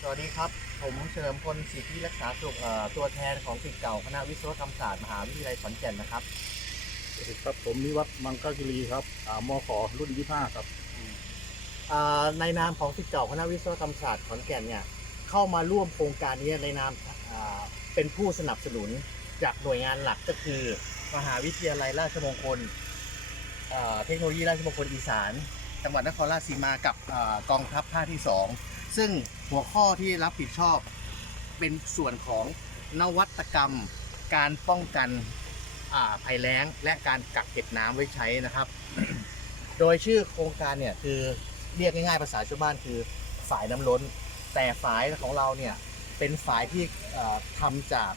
สวัสดีครับ ผมเฉลิมพลสิทธิรักษาสุขเอ่อตัวแทนของศิษย์เก่าคณะวิศวกรรมศาสตร์มหาวิทยาลัยขอนแก่นนะครับสวัสดีครับผมนิวัฒน์มังกรกิรีครับอ่ามขรุ่นยี่ห้าครับอ่าในนามของศิษย์เก่าคณะวิศวกรรมศาสตร์ขอนแก่นเนี่ยเข้ามาร่วมโครงการนี้ในนามอ่าเป็นผู้สนับสนุนจากหน่วยงานหลักก็คือ มหาวิทยาลัยราชมงคลอ่าเทคโนโลยีราชมงคลอีสาน จังหวัดนครราชสีมากับอากองทัพภาคที่ 2 ซึ่ง หัวข้อที่รับผิดชอบเป็นส่วนของนวัตกรรม การป้องกันภัยแล้ง และการกักเก็บน้ำไว้ใช้นะครับ โดยชื่อโครงการเนี่ยคือเรียกง่ายๆภาษาชาวบ้านคือฝายน้ำล้น แต่ฝายของเราเนี่ยเป็นฝายที่ทำจาก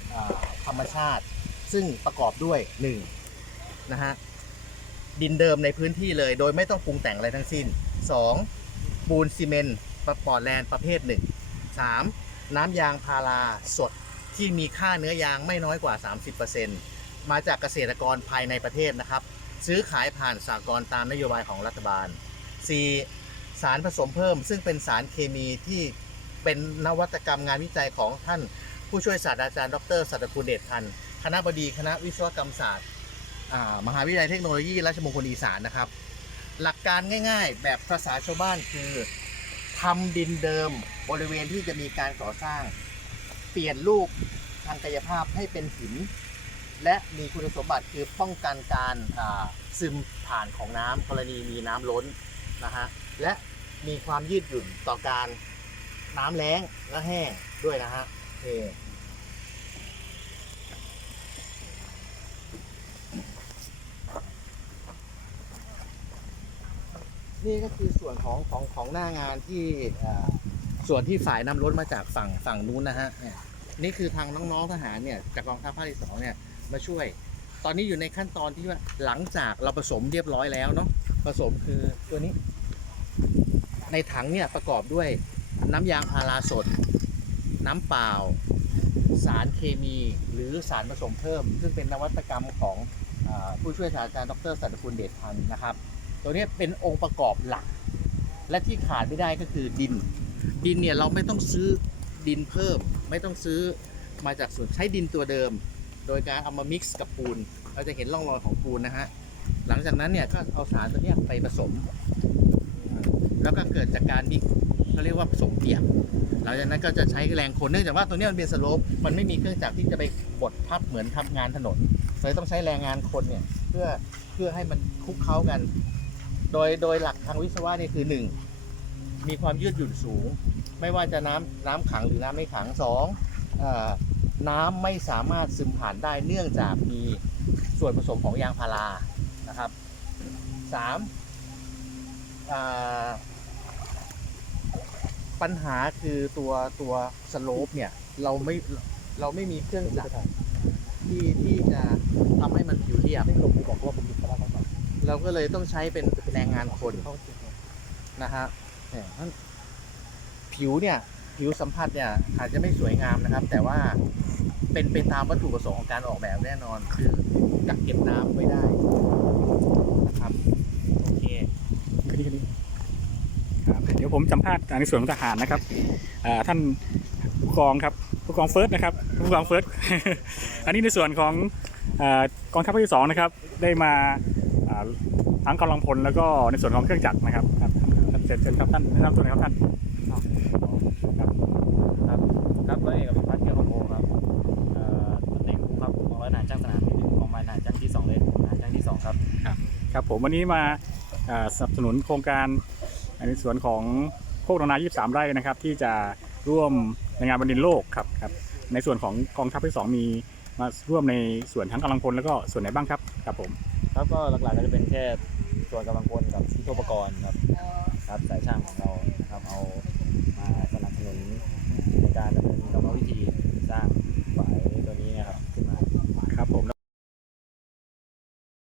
ธรรมชาติ ซึ่งประกอบด้วย1นะฮะดินเดิมในพื้นที่เลย โดยไม่ต้องปรุงแต่งอะไรทั้งสิ้น 2. ปูนซีเมนต์ ปะปอร์แลนด์ประเภท1 3. น้ำยางพาราสดที่มีค่าเนื้อยางไม่น้อยกว่า 30%มาจากเกษตรกรภายในประเทศนะครับ ซื้อขายผ่านสากลตามนโยบายของรัฐบาล 4. สารผสมเพิ่ม ซึ่งเป็นสารเคมีที่เป็นนวัตกรรมงานวิจัยของท่านผู้ช่วยศาสตราจารย์ดรสัตคุณเดชพันธ์คณะบดีคณะวิศวกรรมศาสตร์มหาวิทยาลัยเทคโนโลยีราชมงคลอีสานนะครับ หลักการง่าย ๆ แบบภาษาชาวบ้านคือ ทำดินเดิมบริเวณที่จะมีการก่อสร้าง เปลี่ยนรูปทางกายภาพให้เป็นหิน และมีคุณสมบัติคือป้องกันการซึมผ่านของน้ำกรณีมีน้ำล้นนะฮะและมีความยืดหยุ่นต่อการน้ำแล้งและแห้งด้วยนะฮะโอ นี่ก็คือส่วนของของของหน้างานที่ส่วนที่ฝ่ายนำล้นมาจากฝั่งฝั่งนู้นนะฮะนี่คือทางน้องๆทหารเนี่ยจากกองทัพภาคที่สองเนี่ยมาช่วย ตอนนี้อยู่ในขั้นตอนที่ว่าหลังจากเราผสมเรียบร้อยแล้วเนาะผสมคือตัวนี้ ในถังเนี่ยประกอบด้วยน้ำยางพาราสด น้ำเปล่า สารเคมี หรือสารผสมเพิ่ม ซึ่งเป็นนวัตกรรมของอผู้ช่วยศาสตราจารย์ดรสัตคุณเดชพันธ์นะครับ ตัวนี้เป็นองค์ประกอบหลัก และที่ขาดไม่ได้ก็คือดิน ดินเนี่ยเราไม่ต้องซื้อดินเพิ่ม ไม่ต้องซื้อมาจากส่วนใช้ดินตัวเดิม โดยการเอามา mix กับปูน เราจะเห็นร่องรอยของปูนนะฮะหลังจากนั้นเนี่ยก็เอาสารตัวนี้ไปผสม แล้วก็เกิดจากการมิกเขาเรียกว่าผสมเปียกหลังจากนั้นก็จะใช้แรงคนเนื่องจากว่าตัวนี้มันเป็นสโลปมันไม่มีเครื่องจักรที่จะไปบดพับเหมือนทำงานถนนเลยต้องใช้แรงงานคนเนี่ยเพื่อเพื่อให้มันคุกเคล้ากัน โดยโดยหลักทางวิศวะนี่คือหนึ่งมีความยืดหยุ่นสูง ไม่ว่าจะน้ำน้ำขังหรือน้ำไม่ขังสองอน้ำไม่สามารถซึมผ่านได้เนื่องจากมีส่วนผสมของยางพารานะครับสามปัญหาคือตัวตัวสโลปเนี่ยเราไม่เราไม่มีเครื่องจักรที่ที่จะทำให้มันผิวเรียบที่ผมบอกว่าผมอยู่ตลาดครับ เราก็เลยต้องใช้เป็นแรงงานคนเขาเจ็บครับนะฮะเนี่ยผิวเนี่ย ผิวสัมผัสเนี่ยอาจจะไม่สวยงามนะครับ แต่ว่าเป็นไปตามวัตถุประสงค์ของการออกแบบแน่นอน คือกักเก็บน้ำไว้ได้นะครับโอเคคดีคดีครับเดี๋ยวผมสัมภาษณ์ในส่วนของทหารนะครับท่านผู้กองครับผู้กองเฟิร์สนะครับผู้กองเฟิร์สอันนี้ในส่วนของอกองทัพภาคที่สองนะครับ ได้มา ทั้งกำลังพลแล้วก็ในส่วนของเครื่องจักรนะครับครับครับเชิญเชิญครับท่านแนะนำตัวหน่อยครับท่านครับครับครับร้อยเอกอภิพัฒน์เกียรติคอมโบครับเอ่อตำแหน่งผู้ครับกองร้อยทหารจ้างสนามที่หนึ่งกองพันทหารจ้างที่สองเลยทหารจ้างที่สองครับครับผมวันนี้มาอ่าสนับสนุนโครงการในส่วนของโคกนองนา23ไร่นะครับ ที่จะร่วมในงานวันดินโลกครับครับในส่วนของกองทัพที่ 2 มีมาร่วมในส่วนทั้งกำลังพลแล้วก็ส่วนไหนบ้างครับ ครับผมครับก็หลักๆก็จะเป็นแค่ส่วนกำลังพลกับยุทโธปกรณ์ครับครับสายช่างของเรานะครับเอา